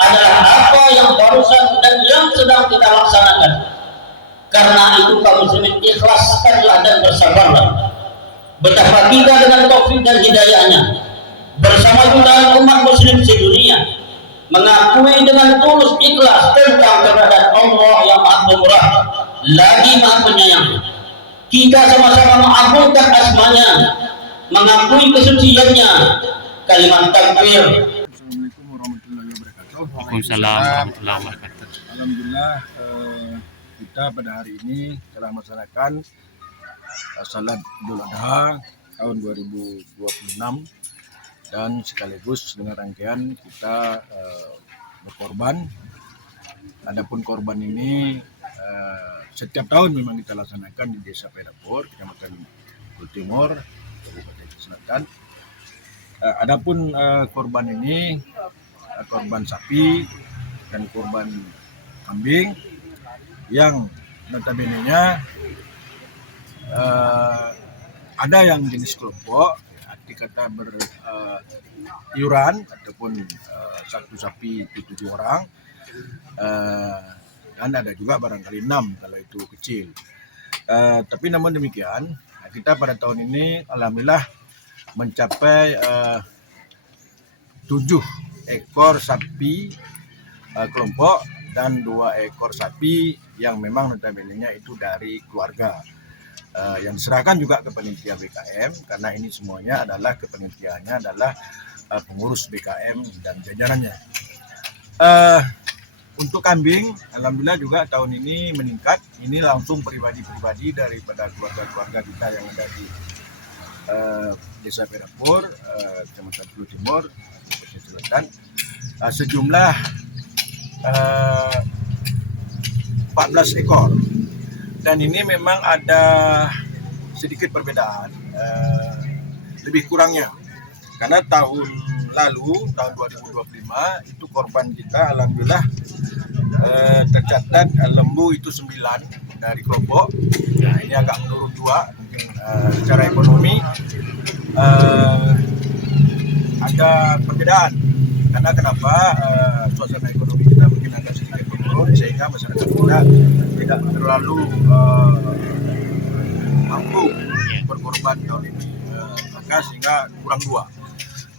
adalah apa yang barusan dan yang sedang kita laksanakan. Karena itu kaum muslimin, ikhlaskanlah dan bersabarlah. Betapa kita dengan taufik dan hidayahnya bersama jutaan umat muslim sedunia mengakui dengan tulus ikhlas tentang keberadaan Allah yang Maha Pemurah lagi Maha Penyayang. Kita sama-sama mengagungkan asmanya, mengakui kesuciannya. Kalimat takbir. Assalamualaikum warahmatullahi wabarakatuh. Waalaikumsalam warahmatullahi wabarakatuh. Alhamdulillah, kita pada hari ini telah melaksanakan salat Idul Adha tahun 2026 dan sekaligus dengan rangkaian kita berkorban. Adapun korban ini setiap tahun memang kita laksanakan di Desa Pedapur, Kecamatan Bulu Timur, Kabupaten Selatan. Adapun korban ini korban sapi dan korban kambing yang notabene-nya ada yang jenis kelompok, arti kata beriuran ataupun satu sapi itu 7 orang, dan ada juga barangkali 6 kalau itu kecil. Tapi namun demikian kita pada tahun ini alhamdulillah mencapai 7 ekor sapi kelompok dan 2 ekor sapi yang memang notabene-nya itu dari keluarga, yang diserahkan juga ke panitia BKM karena ini semuanya adalah kepanitiaannya adalah pengurus BKM dan jajarannya. Untuk kambing alhamdulillah juga tahun ini meningkat. Ini langsung pribadi-pribadi daripada keluarga-keluarga kita yang ada di Desa Pedapur, Kecamatan Bulu Timur, Kabupaten Selatan, sejumlah 14 ekor. Dan ini memang ada sedikit perbedaan, lebih kurangnya. Karena tahun lalu, tahun 2025, itu korban kita alhamdulillah tercatat lembu itu 9 dari kelompok. Nah, ini agak menurun 2, mungkin secara ekonomi ada perbedaan. Karena kenapa suasana ekonomi kita mungkin agak sedikit menurun sehingga masyarakat kita tidak terlalu mampu berkorban tahun ini, maka sehingga kurang 2.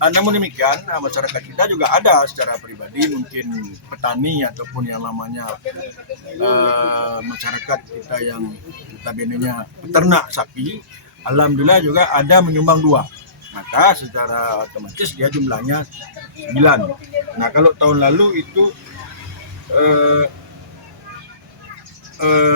Namun demikian masyarakat kita juga ada secara pribadi mungkin petani ataupun yang namanya masyarakat kita yang notabene-nya peternak sapi, alhamdulillah juga ada menyumbang 2. Maka secara otomatis dia jumlahnya 9. Nah kalau tahun lalu itu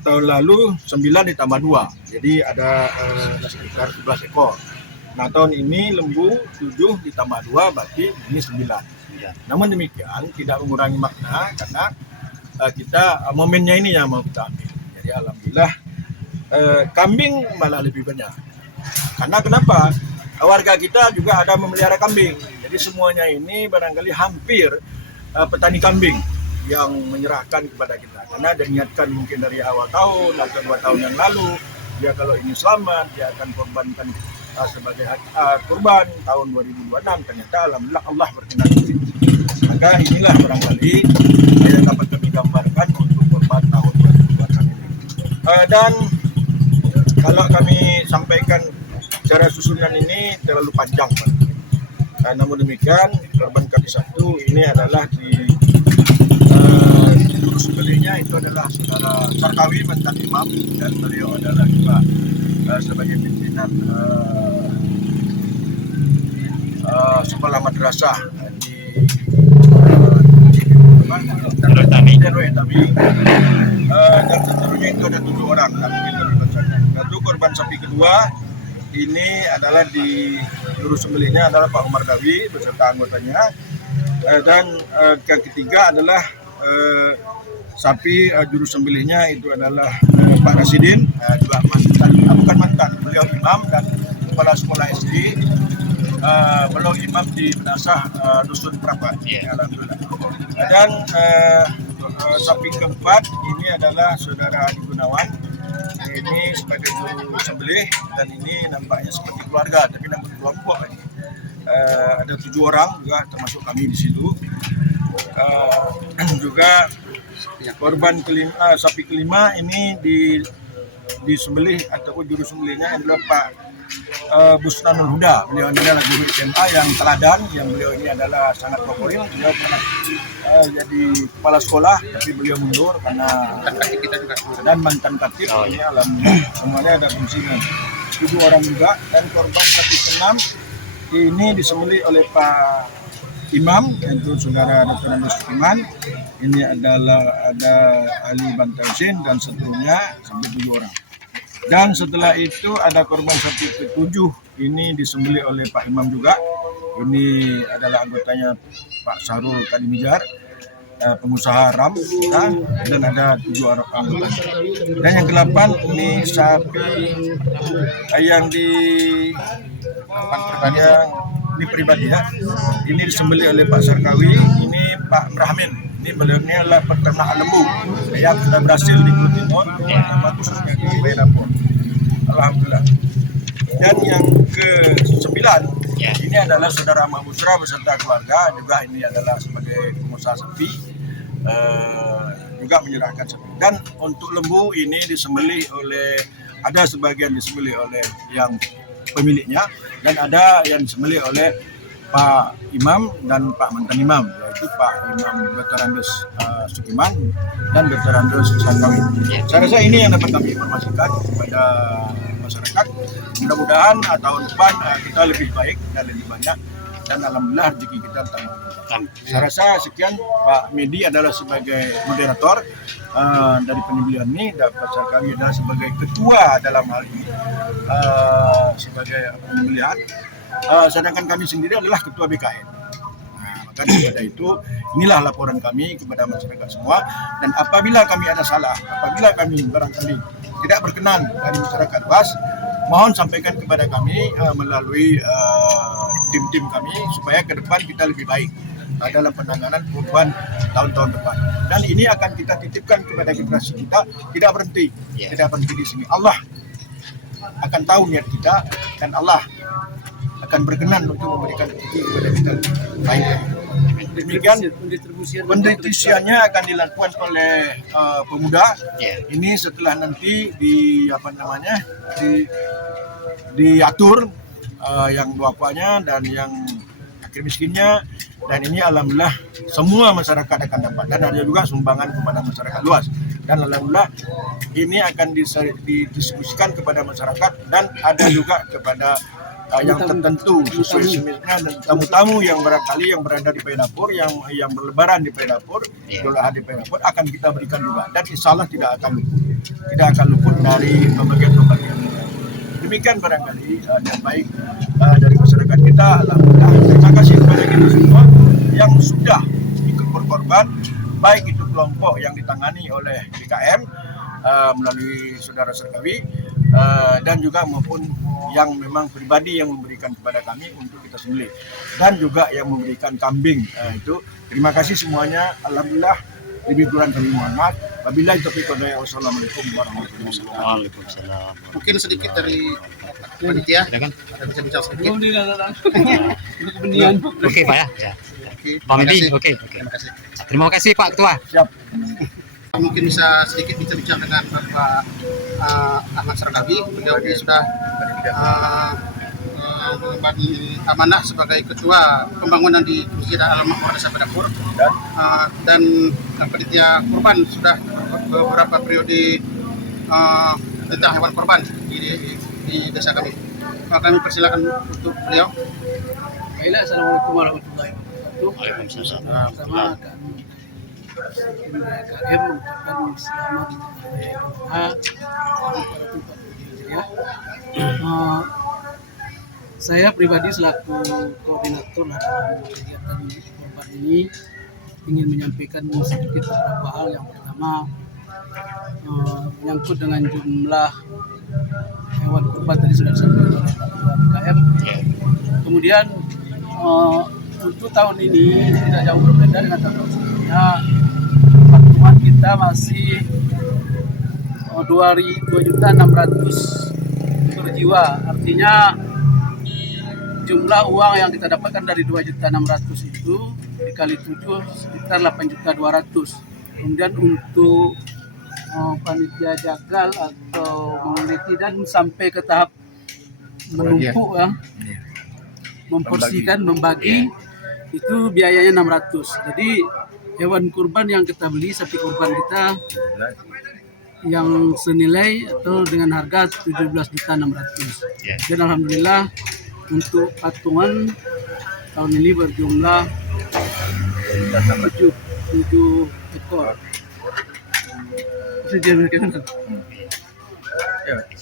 tahun lalu 9 ditambah 2, jadi ada sekitar 11 ekor. Nah tahun ini lembu 7 ditambah 2 berarti ini 9. Namun demikian tidak mengurangi makna karena kita momennya ini yang mau kita ambil. Jadi alhamdulillah kambing malah lebih banyak. Karena kenapa? Warga kita juga ada memelihara kambing. Jadi semuanya ini barangkali hampir petani kambing yang menyerahkan kepada kita. Karena diniatkan mungkin dari awal tahun atau 2 tahun yang lalu, dia kalau ini selamat, dia akan korbankan sebagai kurban tahun 2026. Ternyata alhamdulillah Allah berkenan. Maka inilah barangkali yang dapat kami gambarkan untuk kurban tahun 2026 ini. Dan kalau kami sampaikan secara susunan ini terlalu panjang, Pak. Namun demikian korban kami satu ini adalah di lurus sebelahnya itu adalah saudara Sarkawi mantan imam dan beliau adalah juga sebagai pimpinan sekolah madrasah di Darul Tami, dan seterusnya itu ada 7 orang. Satu korban sapi kedua ini adalah di juru sembelihnya adalah Pak Umar Dawi beserta anggotanya, dan yang ketiga adalah sapi juru sembelihnya itu adalah Pak Rasidin, juga bukan mantan, beliau imam dan kepala sekolah SD, beliau imam di Madrasah Dusun Prapat. Alhamdulillah. Dan sapi keempat ini adalah saudara Adi Gunawan. Ini sebagai juru sembelih dan ini nampaknya seperti keluarga, tapi namun kelompok ini. Ada 7 orang juga termasuk kami di situ. Juga korban kelima, sapi kelima ini disembelih ataupun juru sembelihnya adalah Pak Busnanul Huda. Beliau ini adalah guru SMA yang teladan, yang beliau ini adalah sangat favorit. Beliau pernah jadi kepala sekolah, tapi beliau mundur karena dan mantan katib. Ini alhamdulillah semuanya ada fungsinya. 7 orang juga, dan korban sapi keenam ini disembelih oleh Pak Imam, yaitu saudara Dr. Andes Iman. Ini adalah ada Ali Bantausin dan seterusnya sampai 7 orang. Dan setelah itu ada korban sapi ke-7 ini disembelih oleh Pak Imam juga. Ini adalah anggotanya Pak Sarul Kadimijar, pengusaha RAM, dan ada 7 orang anggota. Dan yang ke-8 ini sapi yang pribadi ya. Ini disembelih oleh Pak Sarkawi, ini Pak Brahmin. Ini beliau ini adalah peternak lembu yang sudah berhasil di Pulau Timur, khususnya di Bayanapur. Alhamdulillah. Dan yang ke-9 ini adalah saudara Ahmad Busra beserta keluarga, juga ini adalah sebagai pengusaha sapi, juga menyerahkan sapi. Dan untuk lembu ini disembelih oleh, ada sebagian disembelih oleh yang pemiliknya, dan ada yang disembelih oleh Pak Imam dan Pak mantan Imam, yaitu Pak Imam Dr. Andes Sukiman dan Dr. Andes Sarkawi. Saya rasa ini yang dapat kami informasikan kepada masyarakat. Mudah-mudahan tahun depan kita lebih baik dan lebih banyak, dan alhamdulillah rezeki kita tambah. Saya rasa sekian. Pak Medi adalah sebagai moderator dari penyembelihan ini, dan Pak Sarkawi adalah sebagai ketua dalam hal ini sebagai penyembelihan. Sedangkan kami sendiri adalah ketua BKN. Maka daripada itu, inilah laporan kami kepada masyarakat semua. Dan apabila kami ada salah, apabila kami barangkali tidak berkenan dari masyarakat luas, mohon sampaikan kepada kami melalui tim-tim kami, supaya ke depan kita lebih baik dalam penanganan korban tahun-tahun depan. Dan ini akan kita titipkan kepada generasi kita, tidak berhenti di sini. Allah akan tahu niat kita, dan Allah akan berkenan untuk memberikan rezeki kepada kita baik. Demikian pendistribusiannya akan dilakukan oleh pemuda. Ini setelah nanti diatur yang duapanya dan yang fakir miskinnya, dan ini alhamdulillah semua masyarakat akan dapat, dan ada juga sumbangan kepada masyarakat luas, dan alhamdulillah ini akan didistribusikan kepada masyarakat, dan ada juga kepada yang tertentu sesuai semisnya, dan tamu-tamu yang barangkali yang berada di Bayanapur, yang berlebaran di Bayanapur, Idul Adha di Bayanapur, akan kita berikan juga, dan insya Allah tidak akan luput dari pembagian-pembagian. Demikian barangkali yang baik dari masyarakat kita. Alhamdulillah, terima kasih kepada kita semua yang sudah ikut berkorban, baik itu kelompok yang ditangani oleh BKM melalui saudara Sarkawi, dan juga maupun yang memang pribadi yang memberikan kepada kami untuk kita sembelih, dan juga yang memberikan kambing. Itu terima kasih semuanya. Alhamdulillah, lebih kurang kami mohon maaf. Wabillahi taufiq wal hidayah. Wassalamualaikum warahmatullahi wabarakatuh. Waalaikumsalam. Mungkin sedikit dari panitia, Silakan. ada bincang sedikit. Oke Pak ya. Oke, Pak Medi, terima oke. Terima kasih. Terima kasih Pak Ketua. Siap. Mungkin bisa sedikit bincang dengan Bapak Ahmad Sarkawi. Beliau ini sudah mengemban amanah sebagai ketua pembangunan di Masjid Al-Mahmur Desa Bayanapur, dan panitia kurban sudah beberapa periode tentang hewan kurban di desa kami. Kami persilakan untuk beliau. Baiklah, assalamualaikum warahmatullahi wabarakatuh. Waalaikumsalam. Sama kami KM mengucapkan selamat saya pribadi selaku koordinator dalam kegiatan korban ini ingin menyampaikan sedikit beberapa hal. Yang pertama, menyangkut dengan jumlah hewan kurban tadi sudah disampaikan oleh KM. Kemudian untuk tahun ini tidak jauh berbeda dengan tahun sebelumnya. patungan kita masih 2.600.000 per jiwa. Artinya jumlah uang yang kita dapatkan dari 2.600.000 itu dikali 7 sekitar 8.200.000. Kemudian untuk panitia jagal atau meneliti dan sampai ke tahap menumpuk ya, memporsikan, membagi, itu biayanya 600. Jadi hewan kurban yang kita beli, sapi kurban kita yang senilai atau dengan harga 17.600.000. Dan alhamdulillah untuk patungan tahun ini berjumlah 7 ekor.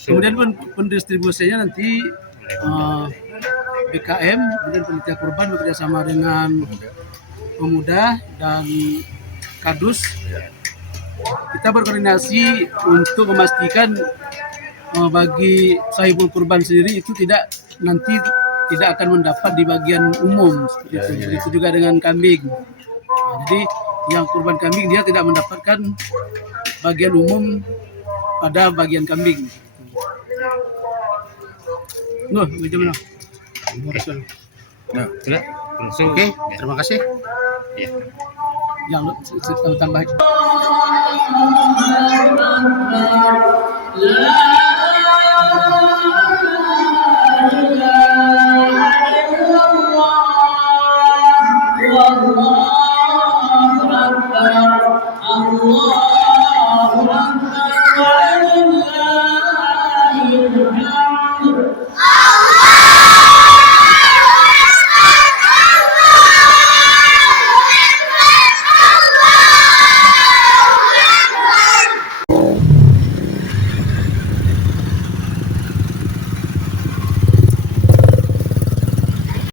Kemudian pendistribusinya nanti BKM, kemudian panitia kurban bekerjasama dengan pemuda dan kadus. Kita berkoordinasi untuk memastikan bagi sahibul kurban sendiri itu nanti tidak akan mendapat di bagian umum seperti itu. Begitu juga dengan kambing. Jadi yang kurban kambing dia tidak mendapatkan bagian umum pada bagian kambing. Bagaimana? Nah, Sudah? Langsung. Oke, terima kasih. Ya. Yang tambah.